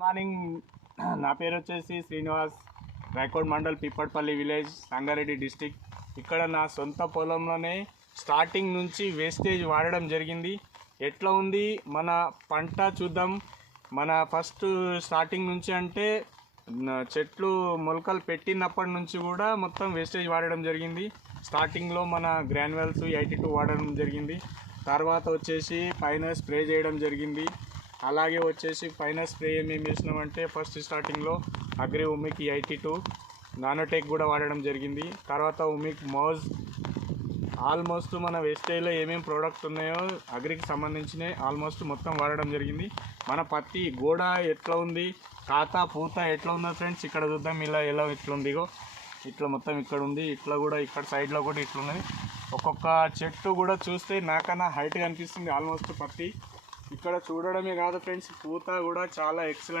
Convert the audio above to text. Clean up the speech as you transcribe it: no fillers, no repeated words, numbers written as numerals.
Morning నా పేరు వచ్చేసి శ్రీనివాస్. Raikode mandal Pippatpalli village, Sangareddy district. ఇక్కడ నా సొంత పొలంలోనే స్టార్టింగ్ నుంచి వేస్టేజ్ వాడడం జరిగింది. ఎట్లా ఉంది మన పంట చూద్దాం. మన ఫస్ట్ స్టార్టింగ్ నుంచి అంటే చెట్లు మొలకలు పెట్టినప్పటి నుంచి కూడా మొత్తం వేస్టేజ్ వాడడం జరిగింది. స్టార్టింగ్లో మన గ్రాన్యువల్స్ 82 వాడడం జరిగింది. తర్వాత వచ్చేసి పైన స్ప్రే చేయడం జరిగింది. అలాగే వచ్చేసి పైన స్ప్రే ఏమేమి చేసినామంటే ఫస్ట్ స్టార్టింగ్లో అగ్రి ఉమిక్ 82, నానోటెక్ కూడా వాడడం జరిగింది. తర్వాత ఉమిక్ మోజ్. ఆల్మోస్ట్ మన వేస్టేజ్లో ఏమేమి ప్రోడక్ట్స్ ఉన్నాయో అగ్రికి సంబంధించినవి ఆల్మోస్ట్ మొత్తం వాడడం జరిగింది. మన పత్తి గోడ ఎట్లా ఉంది, ఖాతా పూత ఎట్లా ఉందో ఫ్రెండ్స్ ఇక్కడ చూద్దాం. ఎలా ఇట్లుందిగో ఇట్లా మొత్తం ఇక్కడ ఉంది. ఇట్లా కూడా ఇక్కడ సైడ్లో కూడా ఇట్లున్నది. ఒక్కొక్క చెట్టు కూడా చూస్తే నాకన్నా హైట్ కనిపిస్తుంది ఆల్మోస్ట్ పత్తి. ఇక్కడ చూడడమే కాదు ఫ్రెండ్స్, పూత కూడా చాలా ఎక్సలెంట్.